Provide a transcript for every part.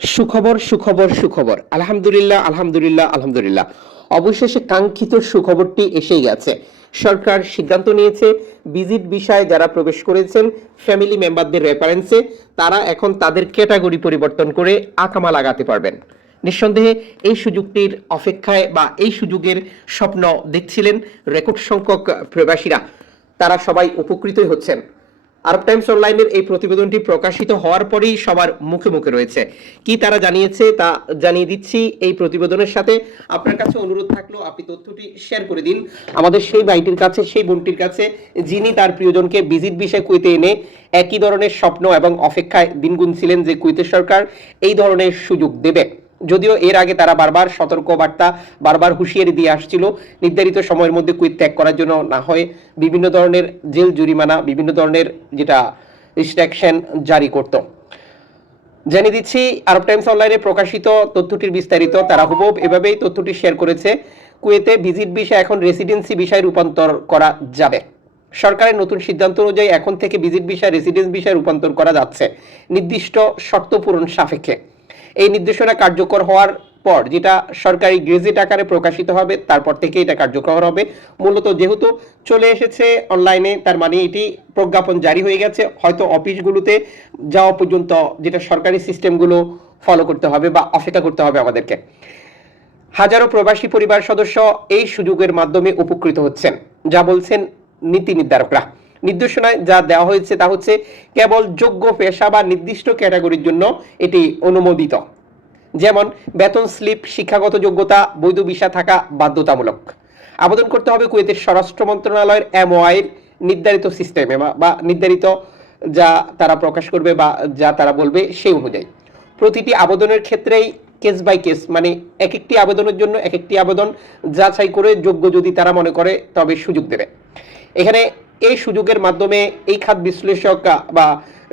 সুখবর সুখবর সুখবর। আলহামদুলিল্লাহ আলহামদুলিল্লাহ আলহামদুলিল্লাহ। অবশেষে কাঙ্ক্ষিত সুখবরটি এসেই গেছে। সরকার সিদ্ধান্ত নিয়েছে, ভিজিট বিষয়ে যারা প্রবেশ করেছেন, ফ্যামিলি মেম্বারদের রেফারেন্সে তারা এখন তাদের ক্যাটাগরি পরিবর্তন করে আকামা লাগাতে পারবেন। নিঃসন্দেহে এই সুযোগটির অপেক্ষায় বা এই সুযোগের স্বপ্ন দেখছিলেন রেকর্ড সংখ্যক প্রবাসীরা। তারা সবাই উপকৃতই হচ্ছেন। আরব টাইমস অনলাইনের এই প্রতিবেদনটি প্রকাশিত হওয়ার পরেই সবার মুখে মুখে রয়েছে। কি তারা জানিয়েছে তা জানিয়ে দিচ্ছি এই প্রতিবেদনের সাথে। আপনার কাছে অনুরোধ থাকল আপনি তথ্যটি শেয়ার করে দিন। আমাদের সেই ভাইটির কাছে, সেই বোনটির কাছে, যিনি তার প্রিয়জনকে ভিজিট বিষয়ে কুইতে এনে একই ধরনের স্বপ্ন এবং অপেক্ষায় দিন গুনছিলেন যে কুইতে সরকার এই ধরনের সুযোগ দেবে। যদিও এর আগে তারা বারবার সতর্ক বার্তা বারবার হুঁশিয়ারি দিয়ে আসছিল, নির্ধারিত সময়ের মধ্যে কুইত ত্যাগ করার জন্য না হয় বিভিন্ন ধরনের জেল, জরিমানা, বিভিন্ন ধরনের যেটা রিস্ট্রাকশন জারি করত। জানিয়ে দিচ্ছি, আরব টাইমস অনলাইনে প্রকাশিত তথ্যটির বিস্তারিত, তারা হুবব এভাবেই তথ্যটি শেয়ার করেছে, কুয়েতে ভিজিট বিষয় এখন রেসিডেন্সি বিষয়ে রূপান্তর করা যাবে। সরকারের নতুন সিদ্ধান্ত অনুযায়ী এখন থেকে ভিজিট ভিসা রেসিডেন্স বিষয়ে রূপান্তর করা যাচ্ছে। নির্দিষ্ট শর্ত পূরণ সাপেক্ষে। এই নির্দেশনা কার্যকর হওয়ার পর যেটা সরকারি গেজেট আকারে প্রকাশিত হবে, তারপর থেকে এটা কার্যকর হবে। মূলত যেহেতু চলে এসেছে অনলাইনে, তার মানে এটি প্রজ্ঞাপন জারি হয়ে গেছে। হয়তো অফিসগুলোতে যাওয়া পর্যন্ত যেটা সরকারি সিস্টেমগুলো ফলো করতে হবে বা অপেক্ষা করতে হবে আমাদেরকে। হাজারো প্রবাসী পরিবার সদস্য এই সুযোগের মাধ্যমে উপকৃত হচ্ছেন, যা বলছেন নীতি নির্ধারকরা। নির্দেশনায় যা দেওয়া হয়েছে তা হচ্ছে কেবল যোগ্য পেশা বা নির্দিষ্ট ক্যাটাগরির জন্য এটি অনুমোদিত। যেমন বেতন স্লিপ, শিক্ষাগত যোগ্যতা, বৈধ ভিসা থাকা বাধ্যতামূলক। আবেদন করতে হবে কুয়েতের স্বরাষ্ট্র মন্ত্রণালয়ের এমওআইয়ের নির্ধারিত সিস্টেমে বা নির্ধারিত যা তারা প্রকাশ করবে বা যা তারা বলবে সেই অনুযায়ী। প্রতিটি আবেদনের ক্ষেত্রেই কেস বাই কেস মানে এক একটি আবেদনের জন্য এক একটি আবেদন যাচাই করে যোগ্য যদি তারা মনে করে তবে সুযোগ দেবে। এখানে এই সুযোগের মাধ্যমে এই খাত বিশ্লেষক বা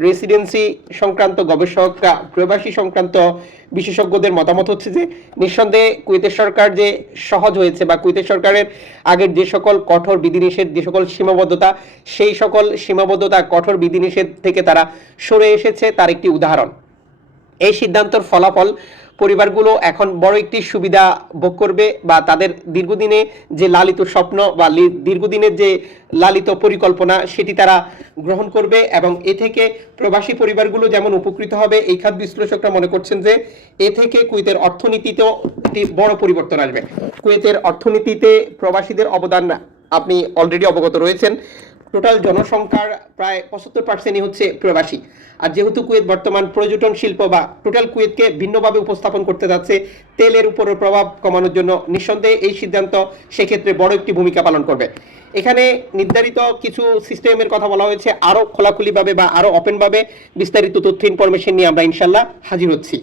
রেসিডেন্সি সংক্রান্ত গবেষক প্রবাসী সংক্রান্ত বিশেষজ্ঞদের মতামত হচ্ছে যে, নিঃসন্দেহে কুয়েতের সরকার যে সহজ হয়েছে বা কুয়েতের সরকারের আগের যে সকল কঠোর বিধিনিষেধ, যে সকল সীমাবদ্ধতা, সেই সকল সীমাবদ্ধতা কঠোর বিধিনিষেধ থেকে তারা সরে এসেছে, তার একটি উদাহরণ। এই সিদ্ধান্তর ফলাফল পরিবারগুলো এখন বড় একটি সুবিধা ভোগ করবে বা তাদের দীর্ঘদিনে যে লালিত স্বপ্ন বা দীর্ঘদিনের যে লালিত পরিকল্পনা সেটি তারা গ্রহণ করবে এবং এ থেকে প্রবাসী পরিবারগুলো যেমন উপকৃত হবে, এই খাত বিশ্লেষকরা মনে করছেন যে এ থেকে কুয়েতের অর্থনীতিতেও একটি বড় পরিবর্তন আসবে। কুয়েতের অর্থনীতিতে প্রবাসীদের অবদান আপনি অলরেডি অবগত রয়েছেন। টোটাল জনসংখ্যার প্রায় পঁচাত্তর পার্সেন্টই হচ্ছে প্রবাসী। আর যেহেতু কুয়েত বর্তমান পর্যটন শিল্প বা টোটাল কুয়েতকে ভিন্নভাবে উপস্থাপন করতে যাচ্ছে, তেলের উপরে প্রভাব কমানোর জন্য নিঃসন্দেহে এই সিদ্ধান্ত সেক্ষেত্রে বড় একটি ভূমিকা পালন করবে। এখানে নির্ধারিত কিছু সিস্টেমের কথা বলা হয়েছে, আরও খোলাখুলিভাবে বা আরও ওপেনভাবে বিস্তারিত তথ্য ইনফরমেশন নিয়ে আমরা ইনশাল্লাহ হাজির হচ্ছি।